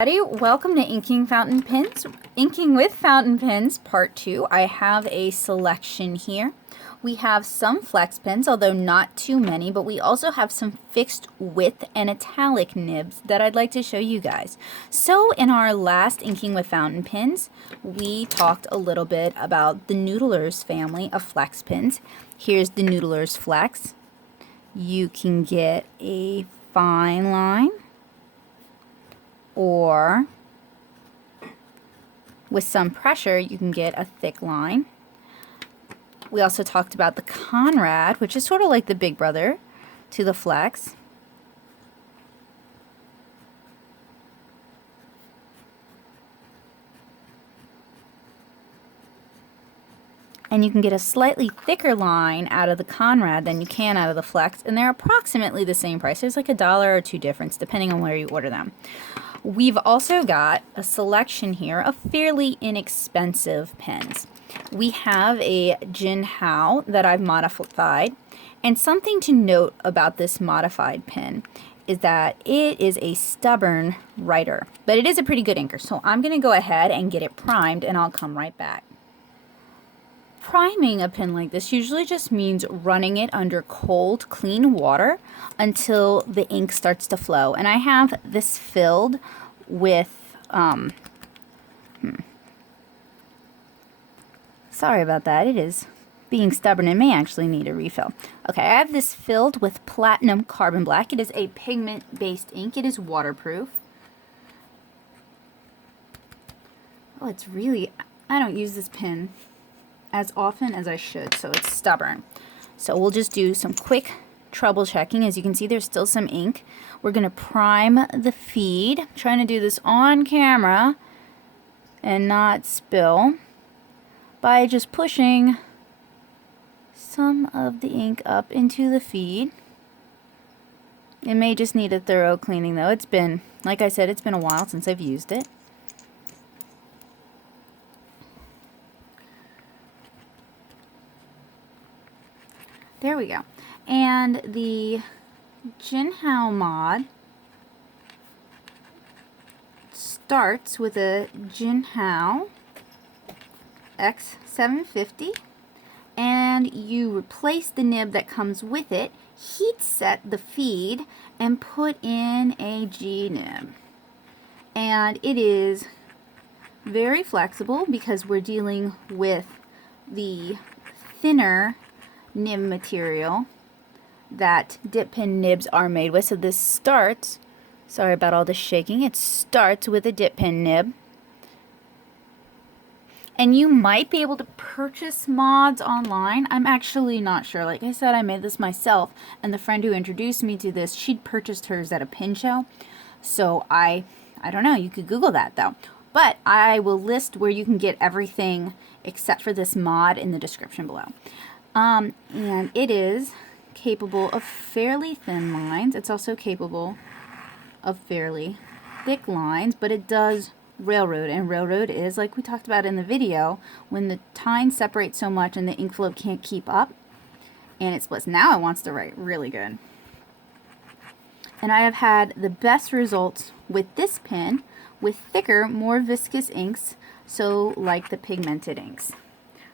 Welcome to Inking with Fountain Pens Part 2. I have a selection here. We have some flex pens, although not too many, but we also have some fixed width and italic nibs that I'd like to show you guys. So in our last Inking with Fountain Pens, we talked a little bit about the Noodlers family of flex pens. Here's the Noodlers Flex. You can get a fine line, or with some pressure you can get a thick line. We also talked about the Conrad, which is sort of like the big brother to the Flex. And you can get a slightly thicker line out of the Conrad than you can out of the Flex, and they're approximately the same price. There's like $1 or $2 difference depending on where you order them. We've also got a selection here of fairly inexpensive pens. We have a Jinhao that I've modified, and something to note about this modified pen is that it is a stubborn writer, but it is a pretty good inker. So I'm going to go ahead and get it primed, and I'll come right back. Priming a pen like this usually just means running it under cold, clean water until the ink starts to flow. And I have this filled with, sorry about that, it is being stubborn and may actually need a refill. Okay, I have this filled with platinum carbon black. It is a pigment-based ink. It is waterproof. Oh, it's really, I don't use this pen as often as I should, so it's stubborn. So we'll just do some quick trouble checking. As you can see, there's still some ink. We're going to prime the feed. I'm trying to do this on camera and not spill by just pushing some of the ink up into the feed. It may just need a thorough cleaning though. It's been, like I said, it's been a while since I've used it. There we go. And the Jinhao mod starts with a Jinhao X750, and you replace the nib that comes with it, heat set the feed, and put in a G nib. And it is very flexible because we're dealing with the thinner nib material that dip pen nibs are made with. So this starts, sorry about all the shaking, it starts with a dip pen nib. And you might be able to purchase mods online. I'm actually not sure. Like I said, I made this myself, and the friend who introduced me to this, she'd purchased hers at a pen show. So I don't know, you could Google that though. But I will list where you can get everything except for this mod in the description below. And it is capable of fairly thin lines. It's also capable of fairly thick lines, but it does railroad, and railroad is, like we talked about in the video, when the tines separate so much and the ink flow can't keep up and it splits. Now it wants to write really good. And I have had the best results with this pen with thicker, more viscous inks, so like the pigmented inks.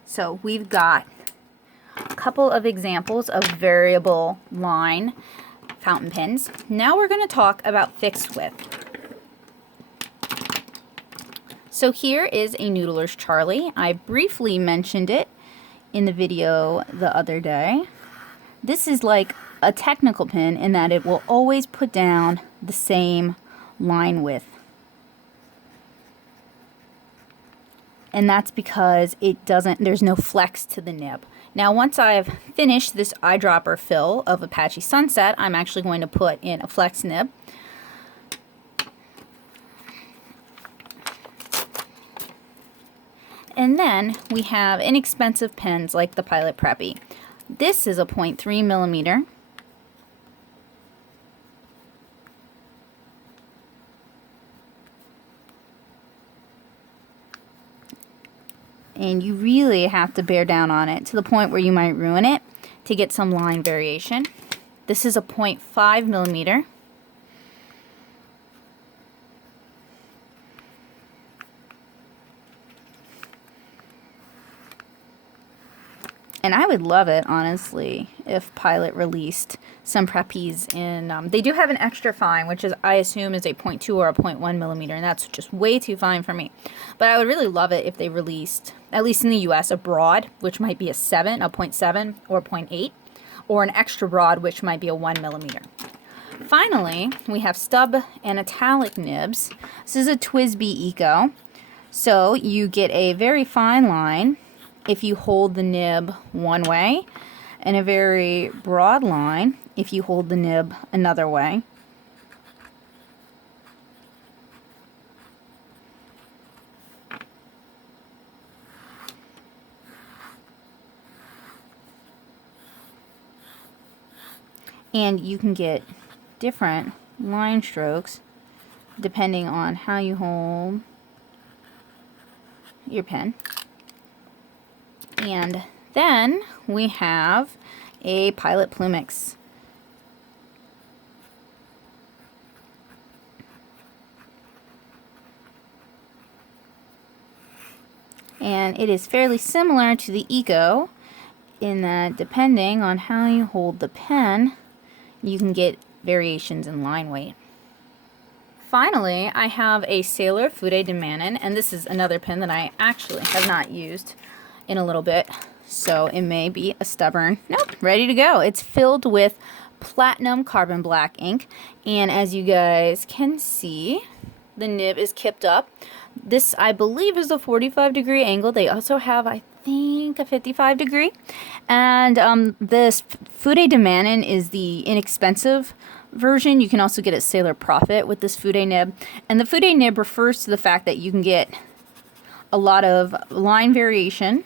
So we've got a couple of examples of variable line fountain pens. Now we're going to talk about fixed width. So here is a Noodlers Charlie. I briefly mentioned it in the video the other day. This is like a technical pen in that it will always put down the same line width. And that's because it doesn't, there's no flex to the nib. Now once I've finished this eyedropper fill of Apache Sunset, I'm actually going to put in a flex nib. And then we have inexpensive pens like the Pilot Preppy. This is a 0.3 millimeter. And you really have to bear down on it to the point where you might ruin it to get some line variation. This is a 0.5 millimeter. And I would love it, honestly, if Pilot released some Preppies in... they do have an extra fine, which is, I assume, is a 0.2 or a 0.1 millimeter, and that's just way too fine for me. But I would really love it if they released, at least in the US, a broad, which might be a 7, a 0.7, or 0.8, or an extra broad, which might be a 1 millimeter. Finally, we have stub and italic nibs. This is a Wizbe Eco. So you get a very fine line if you hold the nib one way, and a very broad line if you hold the nib another way. And you can get different line strokes depending on how you hold your pen. And then we have a Pilot Bluemix. And it is fairly similar to the Eco in that depending on how you hold the pen, you can get variations in line weight. Finally, I have a Sailor Wizbe de Manon, and this is another pen that I actually have not used in a little bit, so it may be a stubborn, nope, ready to go. It's filled with platinum carbon black ink, and as you guys can see, the nib is kipped up. This, I believe, is a 45-degree angle. They also have, I think, a 55-degree. And this Wizbe de Manon is the inexpensive version. You can also get a Sailor Profit with this Wizbe nib. And the Wizbe nib refers to the fact that you can get a lot of line variation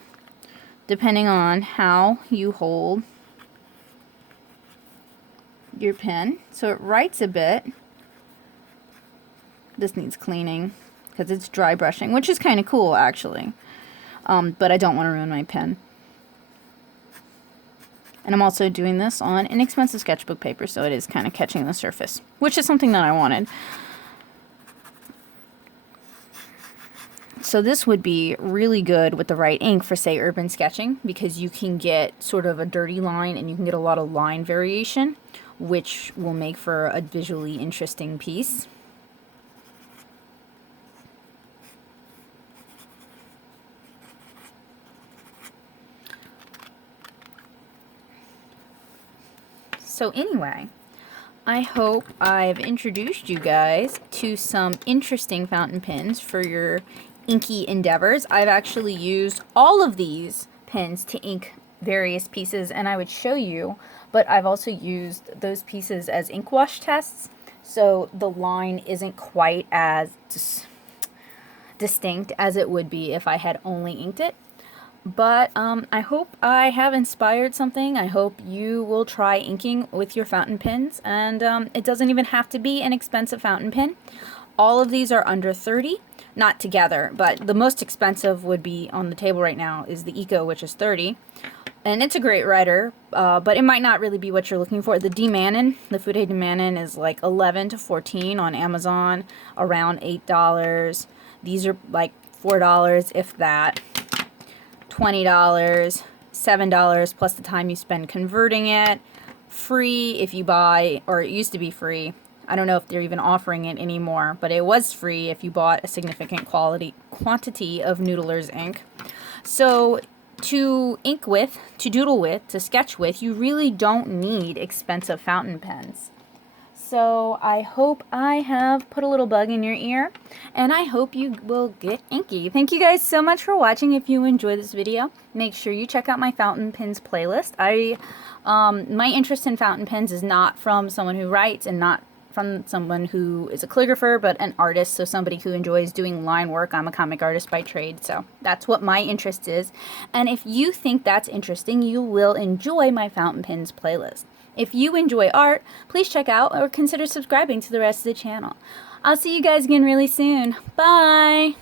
depending on how you hold your pen. So it writes a bit. This needs cleaning because it's dry brushing, which is kind of cool actually. But I don't want to ruin my pen. And I'm also doing this on inexpensive sketchbook paper, so it is kind of catching the surface, which is something that I wanted. So this would be really good with the right ink for, say, urban sketching, because you can get sort of a dirty line and you can get a lot of line variation, which will make for a visually interesting piece. So anyway, I hope I've introduced you guys to some interesting fountain pens for your inky endeavors. I've actually used all of these pens to ink various pieces, and I would show you, but I've also used those pieces as ink wash tests, so the line isn't quite as distinct as it would be if I had only inked it. But I hope I have inspired something. I hope you will try inking with your fountain pens, and it doesn't even have to be an expensive fountain pen. All of these are under $30, not together, but the most expensive would be on the table right now is the Eco, which is $30, and it's a great writer, but it might not really be what you're looking for. The de Manon, the Wizbe de Manon, is like $11 to $14 on Amazon, around $8. These are like $4, if that. $20, $7 plus the time you spend converting it. Free if you buy, or it used to be free. I don't know if they're even offering it anymore, but it was free if you bought a significant quantity of Noodlers ink. So to ink with, to doodle with, to sketch with, you really don't need expensive fountain pens. So I hope I have put a little bug in your ear, and I hope you will get inky. Thank you guys so much for watching. If you enjoyed this video, make sure you check out my fountain pens playlist. My interest in fountain pens is not from someone who writes and not from someone who is a calligrapher, but an artist, so somebody who enjoys doing line work. I'm a comic artist by trade, so that's what my interest is. And if you think that's interesting, you will enjoy my fountain pens playlist. If you enjoy art, please check out or consider subscribing to the rest of the channel. I'll see you guys again really soon. Bye!